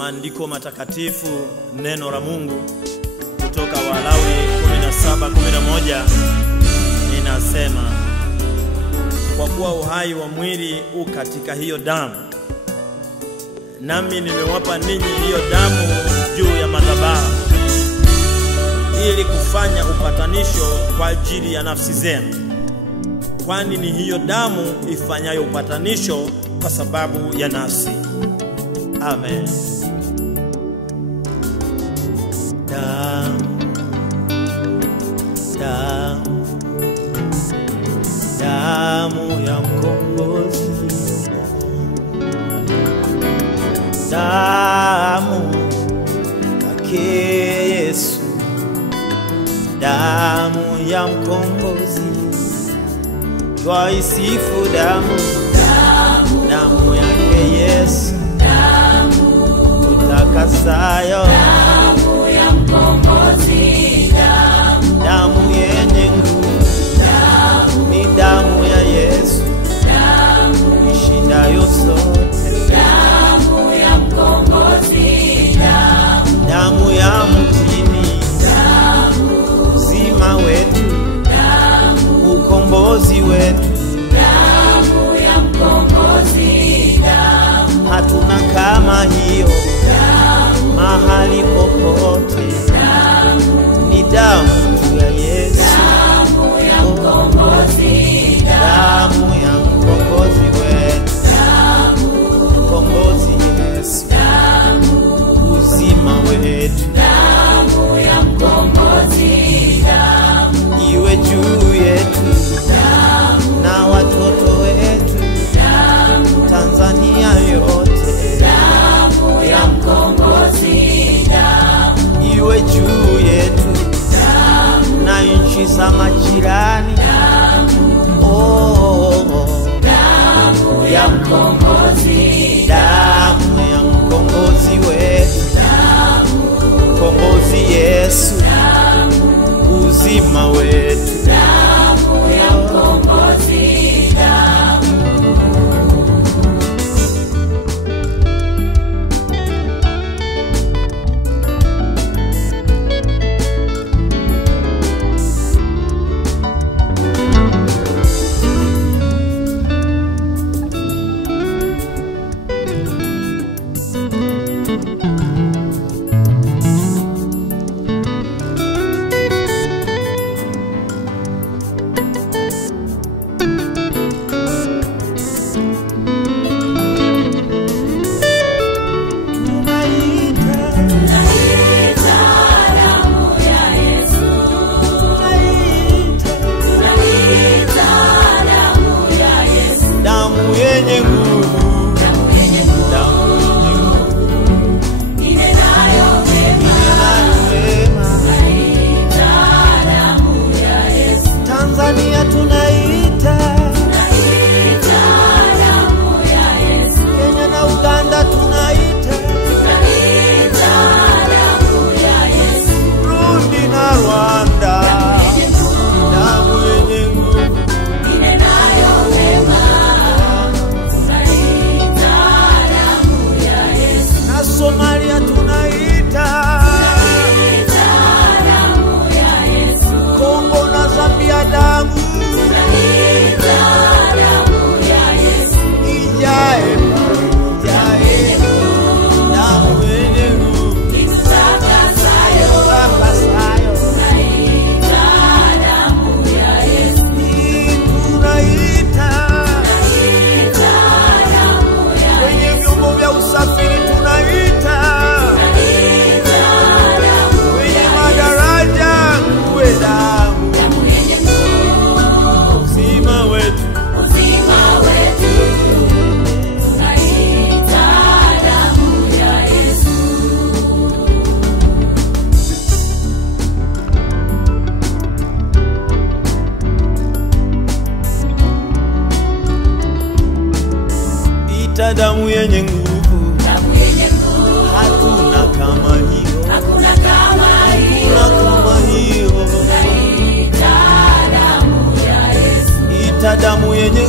maandiko matakatifu, neno la Mungu kutoka Walawi 17:11 inasema, kwa kuwa uhai wa mwili u katika hiyo damu, nami nimewapa ninyi hiyo damu juu ya madhabahu, ili kufanya upatanisho kwa ajili ya nafsi zenu, kwani ni hiyo damu ifanyayo upatanisho kwa sababu ya nafsi. Amen. Damu ya mkombozi, damu yake Yesu, damu ya mkombozi, twaisifu damu yake Yesu, tutakasayo, damu ya mkombozi, damu yenye nguvu, ni damu ya Yesu, ishindayo sote, damu ya mkombozi, damu ya mtini, uzima wetu, ukombozi wetu, damu ya mkombozi, hatuna kama hiyo mahali popote, ni damu ya Yesu, damu ya mkombozi, damu ya mkombozi wetu, mkombozi Yesu, uzima wetu, damu ya mkombozi, iwe juu yetu na watoto wetu, Tanzania yote, damu ya mkombozi, iwe juu yetu na nchi za majirani, damu ya mkombozi, damu ya mkombozi wetu, mkombozi Yesu, uzima wetu, damu ya mkombozi, Somalia tunaita, Kongo na Zambia damu, ijae damu yenye nguvu, itutakasayo, tunaita kwenye vyombo vya usafiri, tunaita kwenye madaraja, kuwe damu, uzima wetu, tunaita damu ya Yesu. ita damu yenye nguvu, hatuna kama hiyo, Hakuna kama hiyo, ita damu yenye